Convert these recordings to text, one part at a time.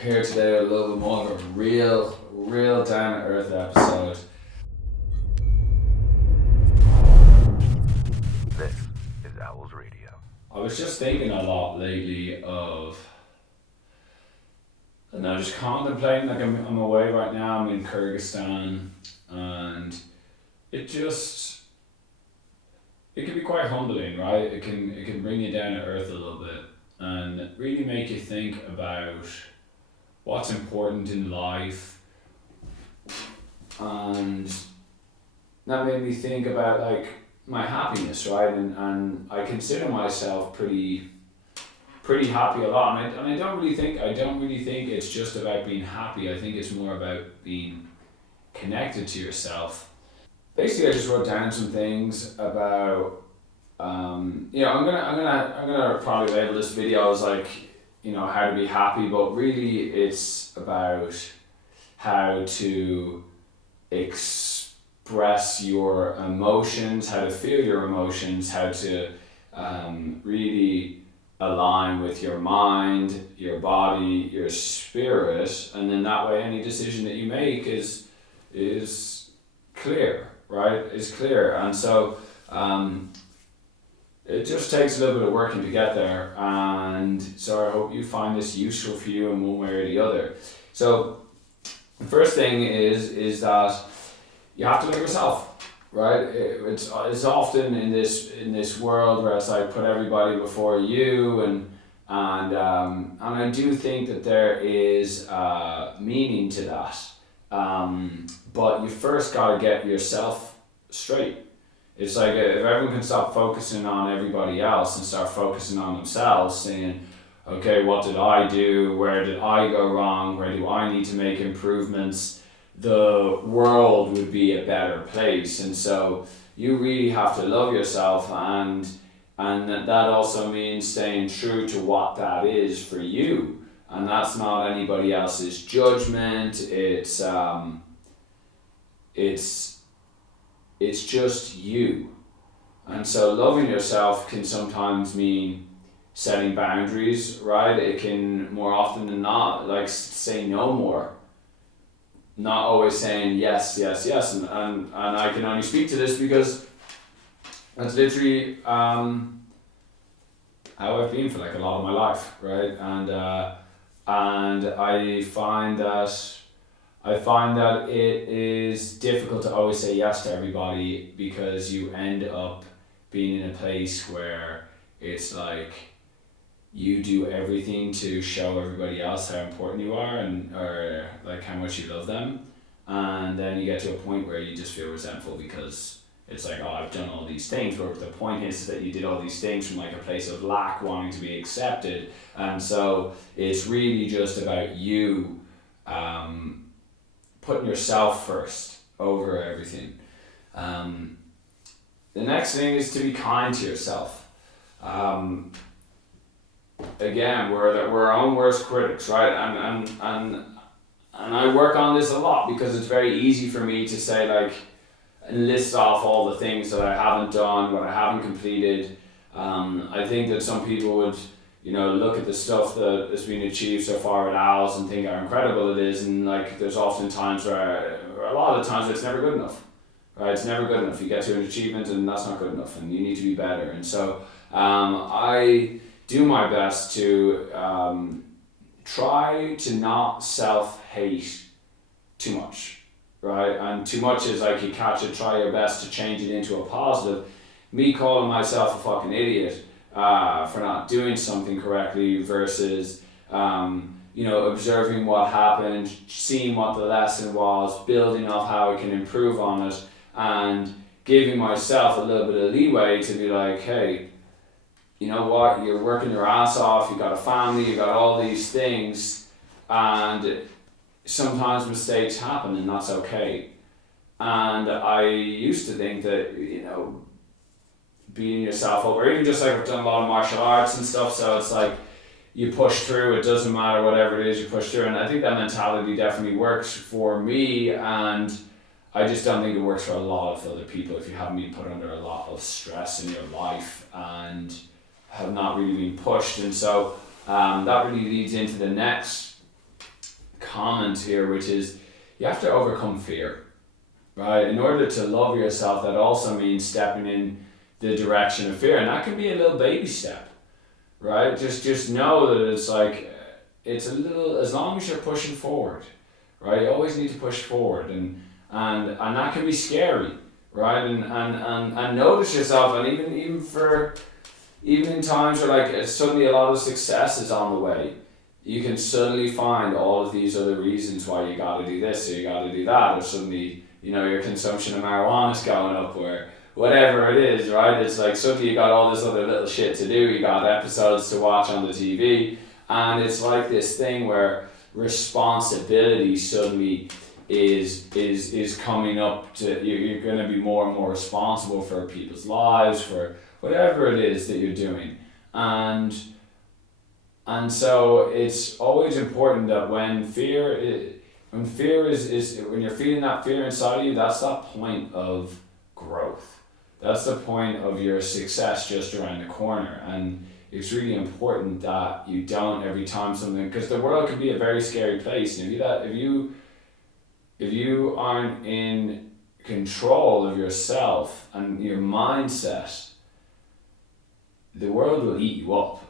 here today with a little bit more of a real down to earth episode. This is Owls Radio. I was just thinking a lot lately and I was just contemplating, like I'm away right now, I'm in Kyrgyzstan, and it can be quite humbling, right? It can bring you down to earth a little bit and really make you think about what's important in life. And that made me think about like my happiness, right? And I consider myself pretty happy a lot. And I don't really think it's just about being happy. I think it's more about being connected to yourself. Basically, I just wrote down some things about I'm gonna probably label this video as like, how to be happy, but really it's about how to express your emotions, how to feel your emotions, how to really align with your mind, your body, your spirit, and then that way any decision that you make is clear, right? Is clear. And so it just takes a little bit of working to get there, and so I hope you find this useful for you in one way or the other. So the first thing is that you have to love yourself, right? It's often in this world where it's like put everybody before you, and I do think that there is meaning to that, but you first got to get yourself straight. It's like if everyone can stop focusing on everybody else and start focusing on themselves, saying, okay, what did I do? Where did I go wrong? Where do I need to make improvements? The world would be a better place. And so you really have to love yourself, and that also means staying true to what that is for you. And that's not anybody else's judgment. It's just you. And so loving yourself can sometimes mean setting boundaries, right? It can more often than not, like say no more. Not always saying yes. And I can only speak to this because that's literally how I've been for like a lot of my life, right? And I find that it is difficult to always say yes to everybody, because you end up being in a place where it's like you do everything to show everybody else how important you are or like how much you love them, and then you get to a point where you just feel resentful because it's like, oh, I've done all these things, but the point is that you did all these things from like a place of lack, wanting to be accepted, and so it's really just about you putting yourself first over everything. The next thing is to be kind to yourself. Again, we're our own worst critics, right? And I work on this a lot because it's very easy for me to say like, list off all the things that I haven't done, what I haven't completed. I think that some people would, look at the stuff that has been achieved so far with Owls and think how incredible it is, and like there's often times where, or a lot of the times, it's never good enough, right? It's never good enough. You get to an achievement and that's not good enough, and you need to be better. And so I do my best to try to not self-hate too much, right? And too much is like you catch it, try your best to change it into a positive. Me calling myself a fucking idiot for not doing something correctly versus observing what happened, seeing what the lesson was, building off how I can improve on it, and giving myself a little bit of leeway to be like, hey, you know what, you're working your ass off, you got a family, you got all these things, and sometimes mistakes happen, and that's okay. And I used to think that, beating yourself up, or even just like I've done a lot of martial arts and stuff, so it's like you push through, it doesn't matter whatever it is, you push through. And I think that mentality definitely works for me, and I just don't think it works for a lot of other people if you haven't been put under a lot of stress in your life and have not really been pushed. And so that really leads into the next comment here, which is you have to overcome fear, right? In order to love yourself, that also means stepping in the direction of fear, and that can be a little baby step, right? Just know that it's like, it's a little, as long as you're pushing forward, right? You always need to push forward, and that can be scary, right? And notice yourself, and even in times where like suddenly a lot of success is on the way, you can suddenly find all of these other reasons why you got to do this or you got to do that, or suddenly, you know, your consumption of marijuana is going up, or whatever it is, right? It's like suddenly you got all this other little shit to do, you got episodes to watch on the TV, and it's like this thing where responsibility suddenly is coming up to, you're going to be more and more responsible for people's lives, for whatever it is that you're doing. And so it's always important that when you're feeling that fear inside of you, that's that point of growth. That's the point of your success just around the corner. And it's really important that you don't, every time something, because the world can be a very scary place. And if you aren't in control of yourself and your mindset, the world will eat you up.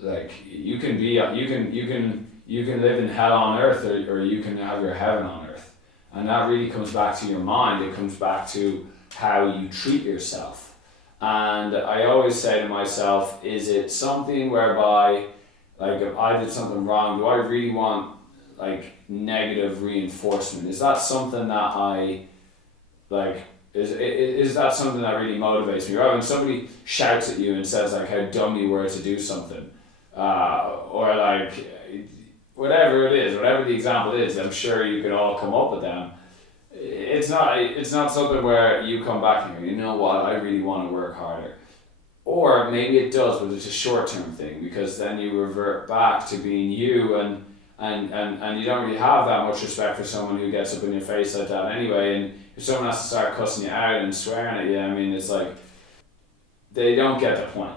Like you can live in hell on earth, or you can have your heaven on earth. And that really comes back to your mind. It comes back to how you treat yourself. And I always say to myself, is it something whereby, like, if I did something wrong, do I really want like negative reinforcement? Is that something that I like? Is that something that really motivates me? Or when somebody shouts at you and says like how dumb you were to do something, or like whatever it is, whatever the example is, I'm sure you could all come up with them. It's not something where you come back and go, you know what, I really want to work harder. Or maybe it does, but it's a short-term thing, because then you revert back to being you, and you don't really have that much respect for someone who gets up in your face like that anyway. And if someone has to start cussing you out and swearing at you, I mean, it's like, they don't get the point.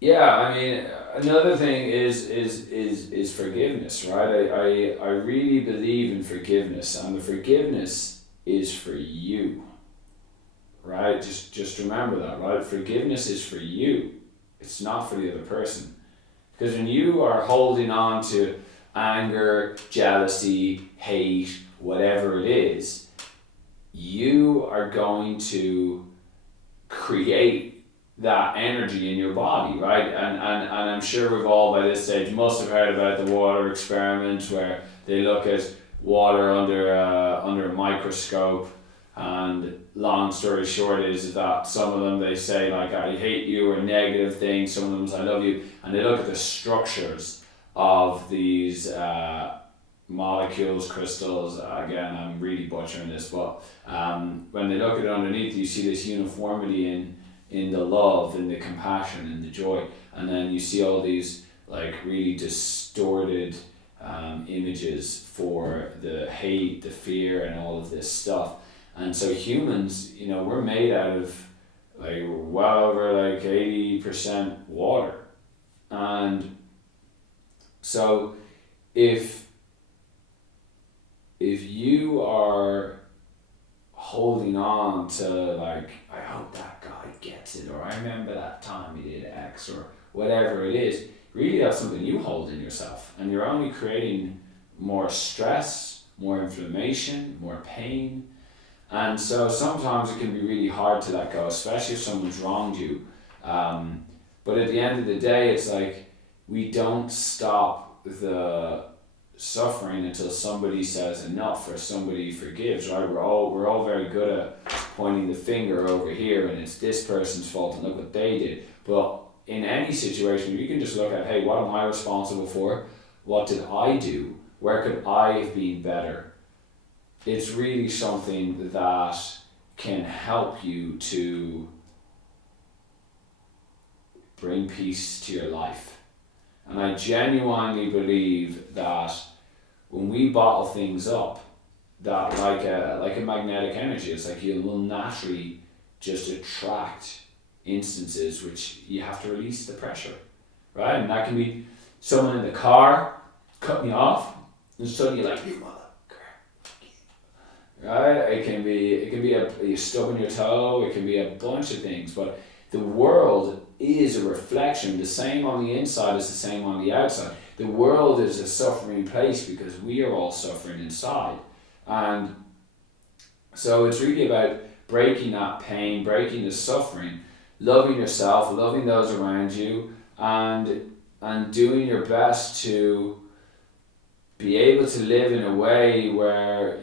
Yeah, I mean, another thing is forgiveness, right? I really believe in forgiveness, and the forgiveness is for you, right? Just remember that, right? Forgiveness is for you. It's not for the other person. Because when you are holding on to anger, jealousy, hate, whatever it is, you are going to create that energy in your body, right? And I'm sure we've all by this stage must have heard about the water experiment, where they look at water under a microscope, and long story short is that some of them, they say like, I hate you, or negative things, some of them say I love you, and they look at the structures of these molecules, crystals. Again, I'm really butchering this, but when they look at it underneath, you see this uniformity in the love, in the compassion, in the joy, and then you see all these like really distorted images for the hate, the fear, and all of this stuff. And so humans, you know, we're made out of like well over like 80% water. And so if you are holding on to like, I hope that guy gets it, or I remember that time he did X, or whatever it is, really that's something you hold in yourself, and you're only creating more stress, more inflammation, more pain. And so sometimes it can be really hard to let go, especially if someone's wronged you. But at the end of the day, it's like, we don't stop the suffering until somebody says enough, or somebody forgives, right? We're all very good at pointing the finger over here, and it's this person's fault, and look what they did. But in any situation, you can just look at, hey, what am I responsible for? What did I do? Where could I have been better? It's really something that can help you to bring peace to your life. And I genuinely believe that when we bottle things up, that like a magnetic energy, it's like you will naturally just attract instances which you have to release the pressure, right? And that can be someone in the car cutting you off, and suddenly you're like, you motherfucker. Right? It can be you're stubbing your toe, it can be a bunch of things, but the world is a reflection. The same on the inside is the same on the outside. The world is a suffering place because we are all suffering inside. And so it's really about breaking that pain, breaking the suffering, loving yourself, loving those around you, and doing your best to be able to live in a way where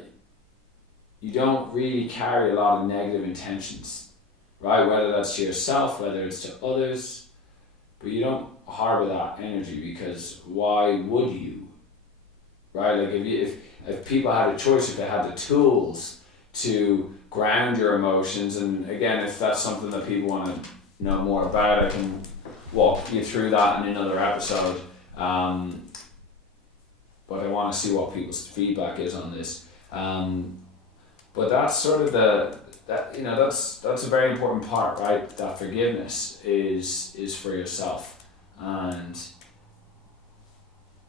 you don't really carry a lot of negative intentions, right? Whether that's to yourself, whether it's to others, but you don't harbor that energy, because why would you, right? Like if people had a choice, if they had the tools to ground your emotions, and again, if that's something that people want to know more about, I can walk you through that in another episode. But I want to see what people's feedback is on this. But that's sort of that's a very important part, right? That forgiveness is for yourself, and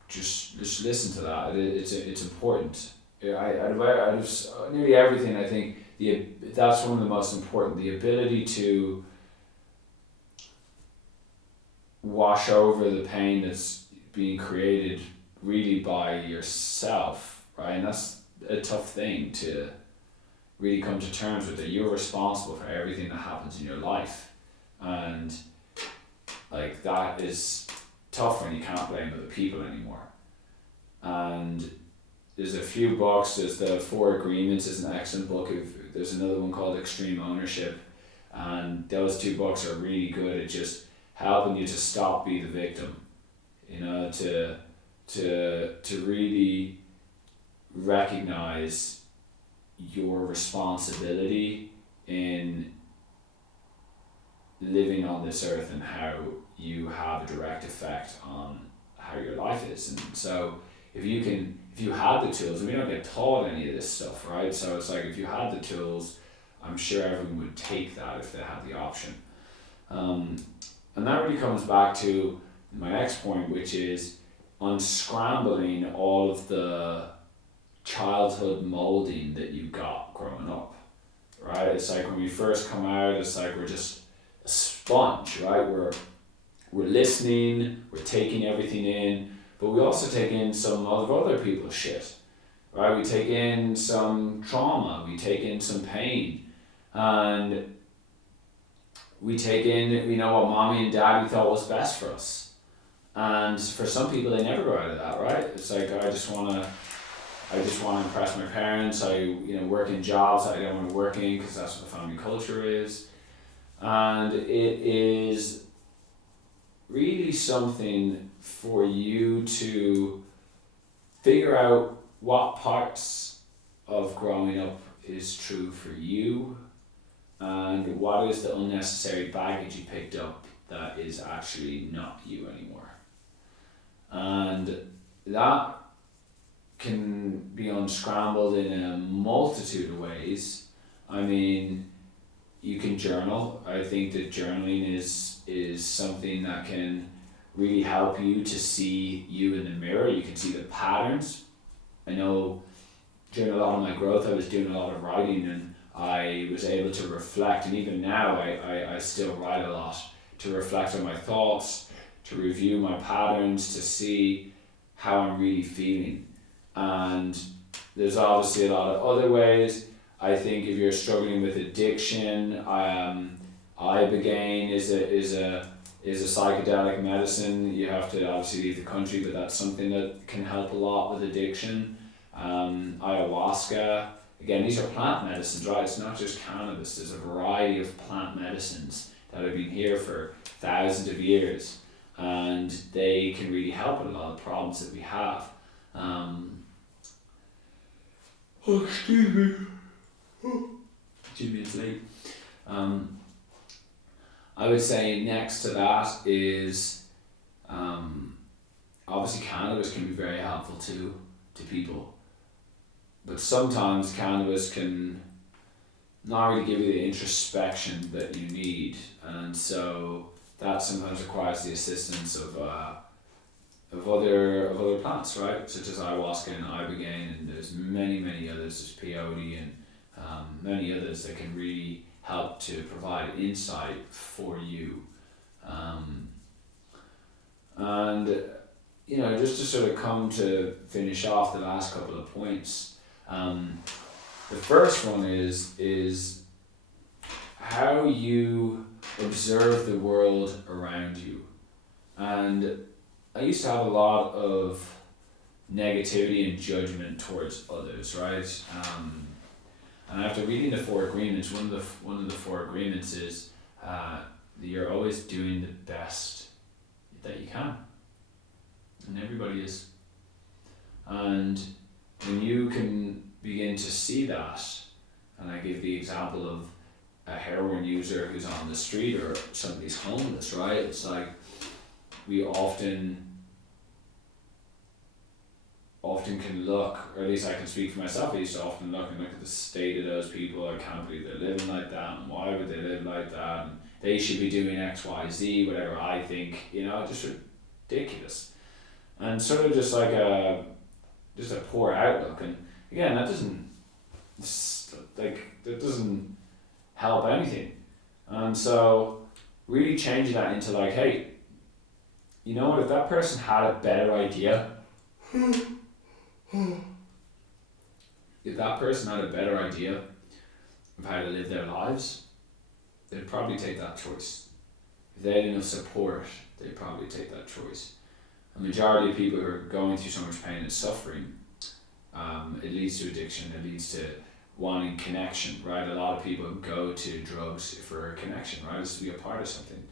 just listen to that. It's important. Out of nearly everything, I think that's one of the most important. The ability to wash over the pain that's being created really by yourself, right? And that's a tough thing to really come to terms with, that you're responsible for everything that happens in your life. And like, that is tough when you can't blame other people anymore. And there's a few books. There's the 4 Agreements is an excellent book. There's another one called Extreme Ownership, and those 2 books are really good at just helping you to stop being the victim, to really recognize your responsibility in living on this earth and how you have a direct effect on how your life is. And so if you had the tools, and we don't get taught any of this stuff, right? So it's like, if you had the tools, I'm sure everyone would take that if they had the option. And that really comes back to my next point, which is unscrambling all of the childhood molding that you got growing up, right? It's like when we first come out, it's like we're just a sponge, right? We're listening, we're taking everything in, but we also take in some of other people's shit, right? We take in some trauma, we take in some pain, and we take in, what mommy and daddy thought was best for us. And for some people, they never go out of that, right? It's like, I just want to impress my parents. I work in jobs that I don't want to work in because that's what the family culture is. And it is really something for you to figure out what parts of growing up is true for you, and what is the unnecessary baggage you picked up that is actually not you anymore. And that can be unscrambled in a multitude of ways. I mean, you can journal. I think that journaling is something that can really help you to see you in the mirror. You can see the patterns. I know during a lot of my growth, I was doing a lot of writing, and I was able to reflect, and even now I still write a lot, to reflect on my thoughts, to review my patterns, to see how I'm really feeling. And there's obviously a lot of other ways. I think if you're struggling with addiction, Ibogaine is a psychedelic medicine. You have to obviously leave the country, but that's something that can help a lot with addiction. Ayahuasca, again, these are plant medicines, right? It's not just cannabis. There's a variety of plant medicines that have been here for thousands of years, and they can really help with a lot of the problems that we have. Excuse me. 2 minutes late. I would say next to that is obviously cannabis can be very helpful to people, but sometimes cannabis can not really give you the introspection that you need, and so that sometimes requires the assistance of of other plants, right? Such as ayahuasca and ibogaine, and there's many others. There's peyote and many others that can really help to provide insight for you. And just to sort of come to finish off the last couple of points. The first one is how you observe the world around you. And I used to have a lot of negativity and judgment towards others, right? And after reading the Four Agreements, one of the Four Agreements is that you're always doing the best that you can, and everybody is. And when you can begin to see that, and I give the example of a heroin user who's on the street or somebody's homeless, right? It's like we often can look, or at least I can speak for myself, I used to often look at the state of those people. I can't believe they're living like that, and why would they live like that, and they should be doing X, Y, Z, whatever I think, just ridiculous. And sort of just like a poor outlook. And again, that doesn't help anything. And so really changing that into like, hey, you know what, if that person had a better idea, if that person had a better idea of how to live their lives, they'd probably take that choice. If they had enough support, they'd probably take that choice. A majority of people who are going through so much pain and suffering, it leads to addiction, it leads to wanting connection, right? A lot of people go to drugs for a connection, right? It's to be a part of something,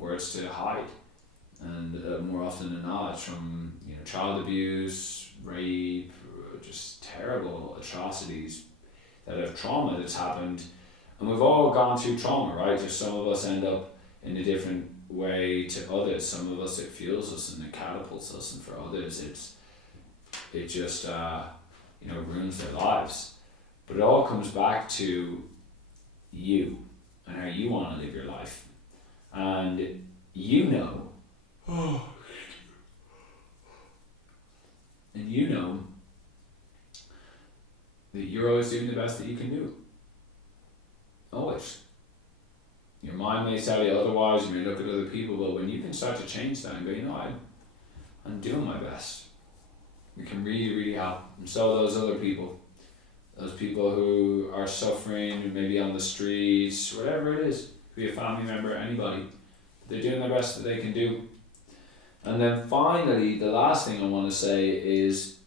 or it's to hide. And more often than not, it's from child abuse, rape, just terrible atrocities that have trauma that's happened. And we've all gone through trauma, right? Just some of us end up in a different way to others. Some of us, it fuels us and it catapults us, and for others it just ruins their lives. But it all comes back to you and how you want to live your life. And that you're always doing the best that you can do. Always. Your mind may tell you otherwise, you may look at other people, but when you can start to change that and go, I'm doing my best, it can really, really help. And so those other people, those people who are suffering, maybe on the streets, whatever it is, could be a family member, anybody, they're doing the best that they can do. And then finally, the last thing I want to say is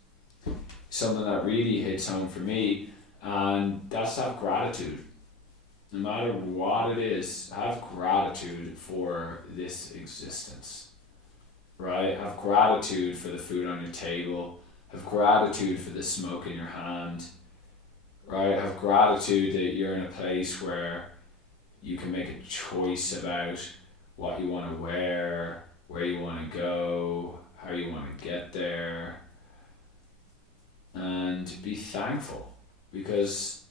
something that really hits home for me, and that's to have gratitude. No matter what it is, have gratitude for this existence, right? Have gratitude for the food on your table. Have gratitude for the smoke in your hand, right? Have gratitude that you're in a place where you can make a choice about what you want to wear, where you want to go, how you want to get there, and be thankful, because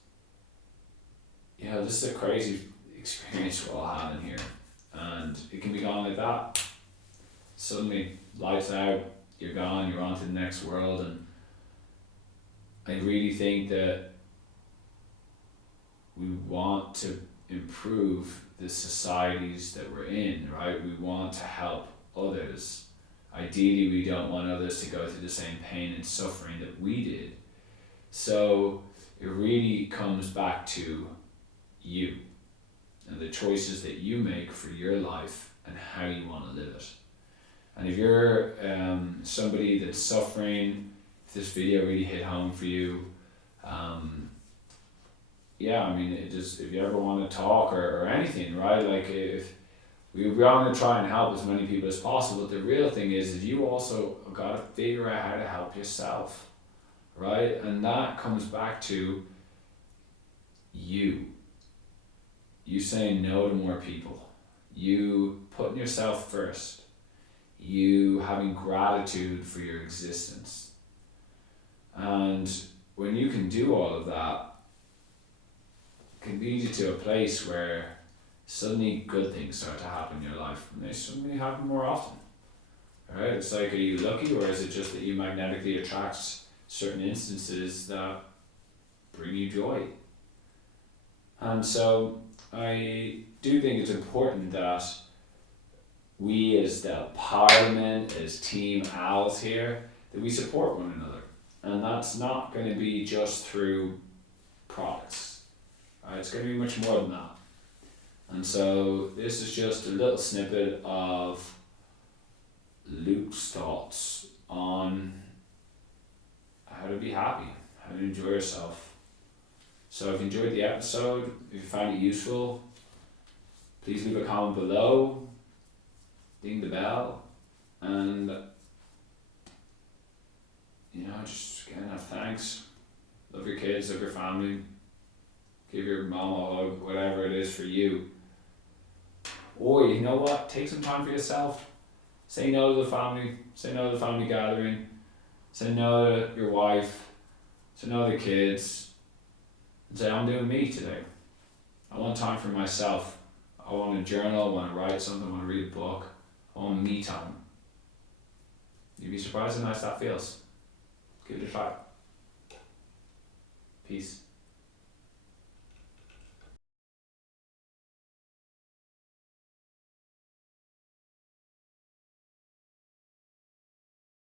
this is a crazy experience we're all having here, and it can be gone like that. Suddenly, lights out, you're gone, you're on to the next world. And I really think that we want to improve the societies that we're in, right? We want to help others. Ideally, we don't want others to go through the same pain and suffering that we did. So it really comes back to you and the choices that you make for your life and how you want to live it. And if you're somebody that's suffering, if this video really hit home for you, if you ever want to talk or anything, right? Like if we want to try and help as many people as possible, but the real thing is you also got to figure out how to help yourself, right? And that comes back to you saying no to more people, you putting yourself first, you having gratitude for your existence. And when you can do all of that, it can lead you to a place where suddenly good things start to happen in your life, and they suddenly happen more often. Right? It's like, are you lucky, or is it just that you magnetically attract certain instances that bring you joy? And so I do think it's important that we as the Parliament, as Team Owls here, that we support one another. And that's not going to be just through products. Right? It's going to be much more than that. And so this is just a little snippet of Luke's thoughts on how to be happy, how to enjoy yourself. So if you enjoyed the episode, if you found it useful, please leave a comment below, ding the bell, and just again have thanks. Love your kids, love your family, give your mom a hug, whatever it is for you. Or you know what? Take some time for yourself. Say no to the family. Say no to the family gathering. Say no to your wife. Say no to the kids. And say, I'm doing me today. I want time for myself. I want to journal. I want to write something. I want to read a book. I want me time. You'd be surprised how nice that feels. Give it a try. Peace.